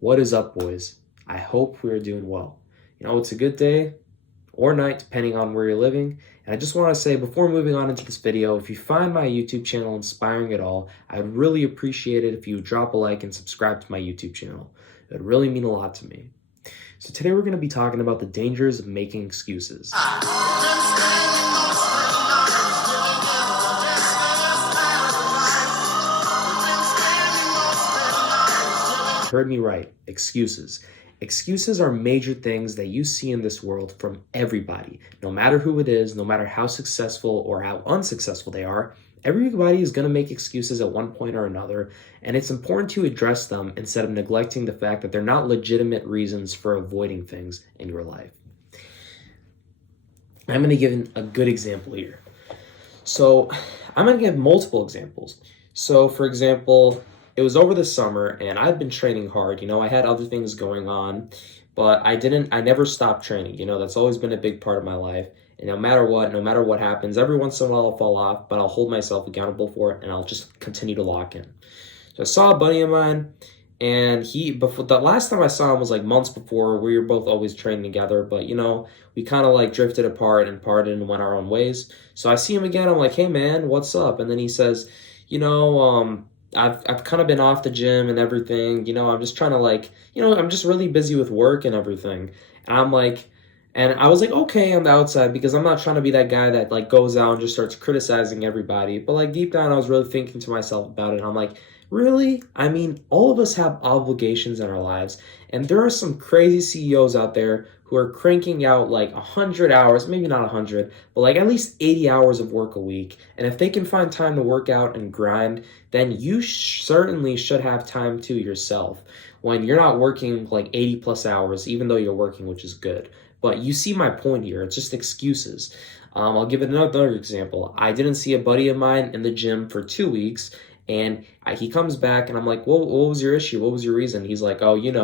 What is up, boys? I hope we're doing well. It's a good day or night, depending on where you're living. And I just want to say, before moving on into this video, if you find my YouTube channel inspiring at all, I'd really appreciate it if you would drop a like and subscribe to my YouTube channel. It would really mean a lot to me. So today we're going to be talking about the dangers of making excuses. Heard me right, excuses. Excuses are major things that you see in this world from everybody. No matter who it is, no matter how successful or how unsuccessful they are, everybody is going to make excuses at one point or another, and it's important to address them instead of neglecting the fact that they're not legitimate reasons for avoiding things in your life. I'm going to give a good example here. So I'm going to give multiple examples. So for example, it was over the summer and I'd been training hard. I had other things going on, but I never stopped training. That's always been a big part of my life. And no matter what happens, every once in a while I'll fall off, but I'll hold myself accountable for it and I'll just continue to lock in. So I saw a buddy of mine, and before the last time I saw him was like months before. We were both always training together, but we kind of like drifted apart and parted and went our own ways. So I see him again. I'm like, hey man, what's up? And then he says, I've kind of been off the gym and everything. I'm just trying to I'm just really busy with work and everything. And I'm like, and I was like, okay, on the outside, because I'm not trying to be that guy that like goes out and just starts criticizing everybody. But like deep down, I was really thinking to myself about it. And I'm like, really? I mean, all of us have obligations in our lives. And there are some crazy CEOs out there who are cranking out like 100 hours, maybe not 100, but like at least 80 hours of work a week. And if they can find time to work out and grind, then you certainly should have time to yourself when you're not working like 80 plus hours, even though you're working, which is good. But you see my point here. It's just excuses. I'll give it another example. I didn't see a buddy of mine in the gym for 2 weeks, and he comes back and I'm like, well, what was your issue? What was your reason? He's like, oh, it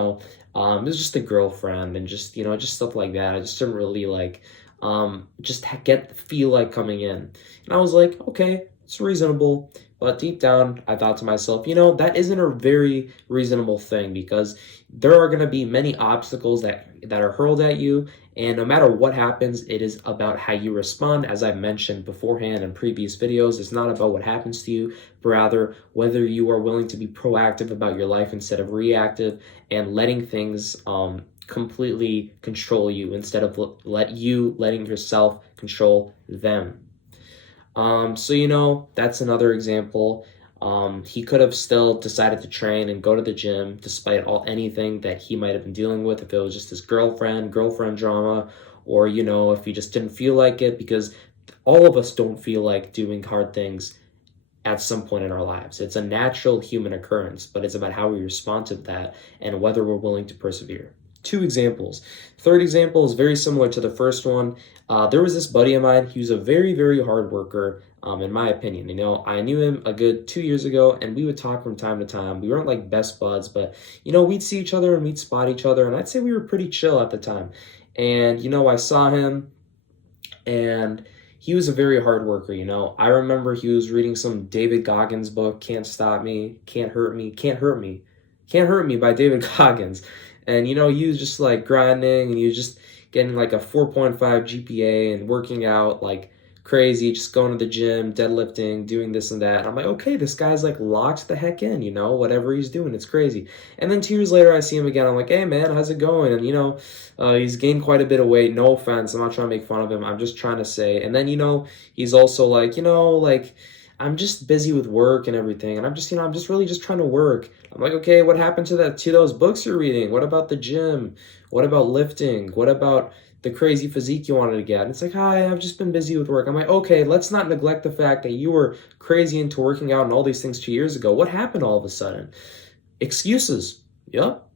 was just a girlfriend and just stuff like that. I just didn't really feel like coming in. And I was like, okay, it's reasonable. But deep down, I thought to myself, that isn't a very reasonable thing, because there are going to be many obstacles that are hurled at you. And no matter what happens, it is about how you respond. As I've mentioned beforehand in previous videos, it's not about what happens to you, but rather whether you are willing to be proactive about your life instead of reactive, and letting things completely control you instead of letting yourself control them. That's another example. He could have still decided to train and go to the gym despite anything that he might have been dealing with, if it was just his girlfriend drama, or, if he just didn't feel like it, because all of us don't feel like doing hard things at some point in our lives. It's a natural human occurrence, but it's about how we respond to that and whether we're willing to persevere. 2 examples. Third example is very similar to the first one. There was this buddy of mine. He was a very, very hard worker, in my opinion. I knew him a good 2 years ago, and we would talk from time to time. We weren't like best buds, but, we'd see each other and we'd spot each other, and I'd say we were pretty chill at the time. And, I saw him, and he was a very hard worker. I remember he was reading some David Goggins book, Can't Stop Me, Can't Hurt Me, Can't Hurt Me, Can't Hurt Me by David Goggins. And, he was just like grinding, and he was just getting like a 4.5 GPA and working out like crazy, just going to the gym, deadlifting, doing this and that. And I'm like, okay, this guy's like locked the heck in, whatever he's doing, it's crazy. And then 2 years later, I see him again. I'm like, hey man, how's it going? And, he's gained quite a bit of weight. No offense. I'm not trying to make fun of him. I'm just trying to say. And then, he's also like, I'm just busy with work and everything. And I'm just really just trying to work. I'm like, okay, what happened to those books you're reading? What about the gym? What about lifting? What about the crazy physique you wanted to get? And it's like, hi, I've just been busy with work. I'm like, okay, let's not neglect the fact that you were crazy into working out and all these things 2 years ago. What happened all of a sudden? Excuses. Yep.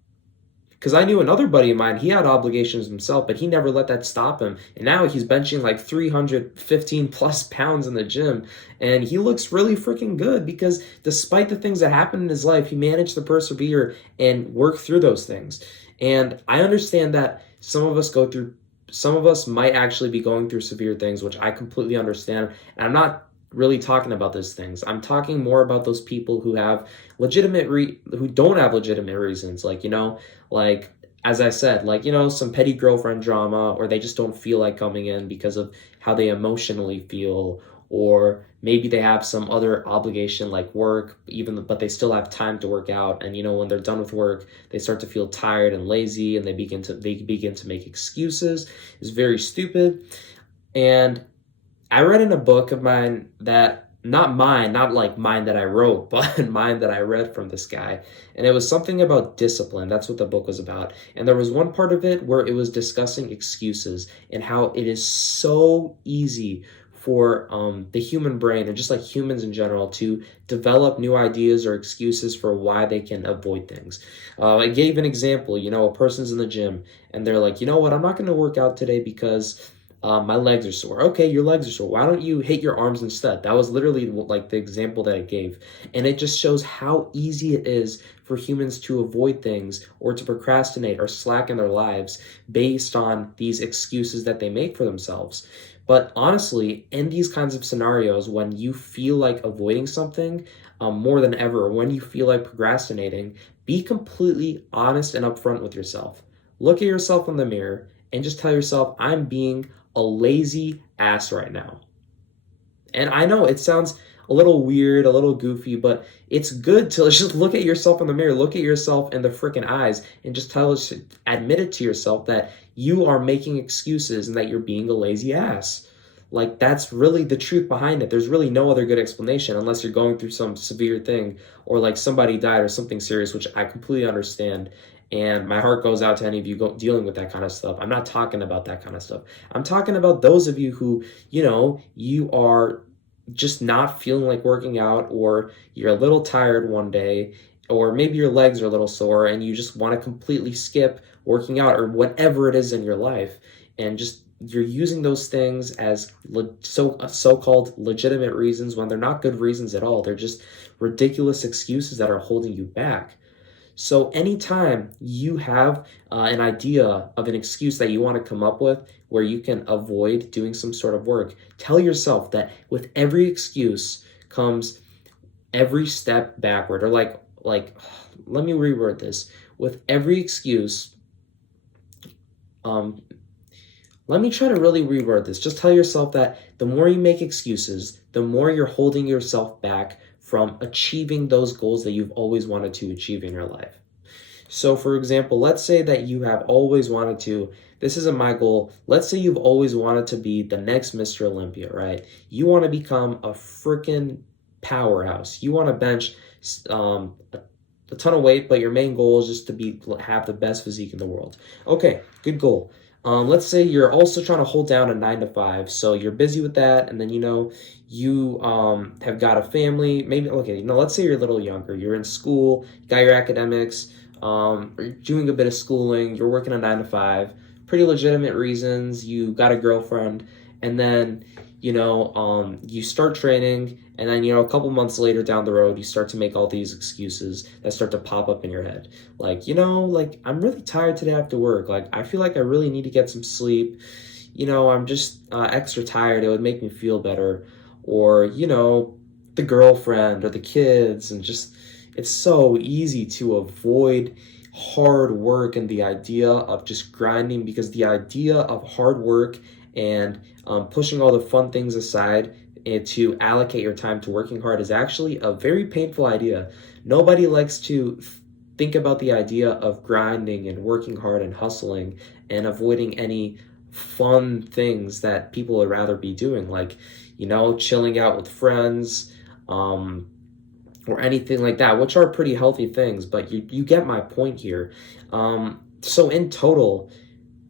Because I knew another buddy of mine, he had obligations himself, but he never let that stop him. And now he's benching like 315 plus pounds in the gym. And he looks really freaking good, because despite the things that happened in his life, he managed to persevere and work through those things. And I understand that some of us might actually be going through severe things, which I completely understand. And I'm not really talking about those things. I'm talking more about those people who have who don't have legitimate reasons, like, like, as I said, like, some petty girlfriend drama, or they just don't feel like coming in because of how they emotionally feel, or maybe they have some other obligation like work, but they still have time to work out, and when they're done with work, they start to feel tired and lazy, and they begin to make excuses. It's very stupid. And I read in a book of mine that, not like mine that I wrote, but mine that I read from this guy. And it was something about discipline. That's what the book was about. And there was one part of it where it was discussing excuses and how it is so easy for the human brain, and just like humans in general, to develop new ideas or excuses for why they can avoid things. I gave an example. A person's in the gym and they're like, you know what, I'm not going to work out today because my legs are sore. Okay, your legs are sore. Why don't you hit your arms instead? That was literally like the example that it gave. And it just shows how easy it is for humans to avoid things or to procrastinate or slack in their lives based on these excuses that they make for themselves. But honestly, in these kinds of scenarios, when you feel like avoiding something more than ever, when you feel like procrastinating, be completely honest and upfront with yourself. Look at yourself in the mirror and just tell yourself, I'm being a lazy ass right now. And I know it sounds a little weird, a little goofy, but it's good to just look at yourself in the mirror, look at yourself in the freaking eyes, and just admit it to yourself that you are making excuses and that you're being a lazy ass. Like, that's really the truth behind it. There's really no other good explanation unless you're going through some severe thing, or like somebody died or something serious, which I completely understand. And my heart goes out to any of you dealing with that kind of stuff. I'm not talking about that kind of stuff. I'm talking about those of you who, you are just not feeling like working out, or you're a little tired one day, or maybe your legs are a little sore and you just want to completely skip working out, or whatever it is in your life, and just you're using those things as so-called legitimate reasons when they're not good reasons at all. They're just ridiculous excuses that are holding you back. So anytime you have an idea of an excuse that you want to come up with where you can avoid doing some sort of work, tell yourself that with every excuse comes every step backward. Or let me reword this. With every excuse, um, let me try to really reword this. Just tell yourself that the more you make excuses, the more you're holding yourself back from achieving those goals that you've always wanted to achieve in your life. So, for example, let's say that you have always wanted to, this isn't my goal. Let's say you've always wanted to be the next Mr. Olympia, right? You want to become a freaking powerhouse. You want to bench a ton of weight, but your main goal is just to have the best physique in the world. Okay, good goal. Let's say you're also trying to hold down a 9 to 5, so you're busy with that, and then you have got a family. Maybe okay, let's say you're a little younger. You're in school, you got your academics, you're doing a bit of schooling, you're working a 9 to 5, pretty legitimate reasons. You got a girlfriend, and then you start training, and then a couple months later down the road, you start to make all these excuses that start to pop up in your head, like like, I'm really tired today after work, like I feel like I really need to get some sleep, I'm just extra tired, it would make me feel better, or the girlfriend or the kids, and just it's so easy to avoid hard work and the idea of just grinding, because the idea of hard work and pushing all the fun things aside and to allocate your time to working hard is actually a very painful idea. Nobody likes to think about the idea of grinding and working hard and hustling and avoiding any fun things that people would rather be doing, like chilling out with friends, or anything like that, which are pretty healthy things, but you get my point here. So in total,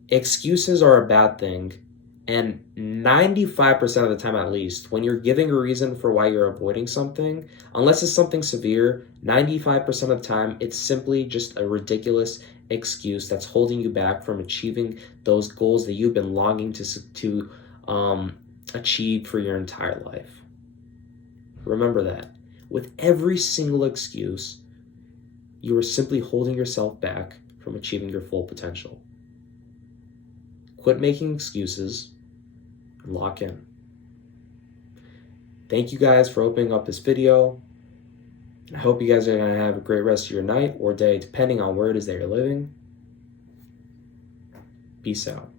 excuses are a bad thing. And 95% of the time, at least, when you're giving a reason for why you're avoiding something, unless it's something severe, 95% of the time, it's simply just a ridiculous excuse that's holding you back from achieving those goals that you've been longing to achieve for your entire life. Remember that. With every single excuse, you are simply holding yourself back from achieving your full potential. Quit making excuses and lock in. Thank you guys for opening up this video. I hope you guys are going to have a great rest of your night or day, depending on where it is that you're living. Peace out.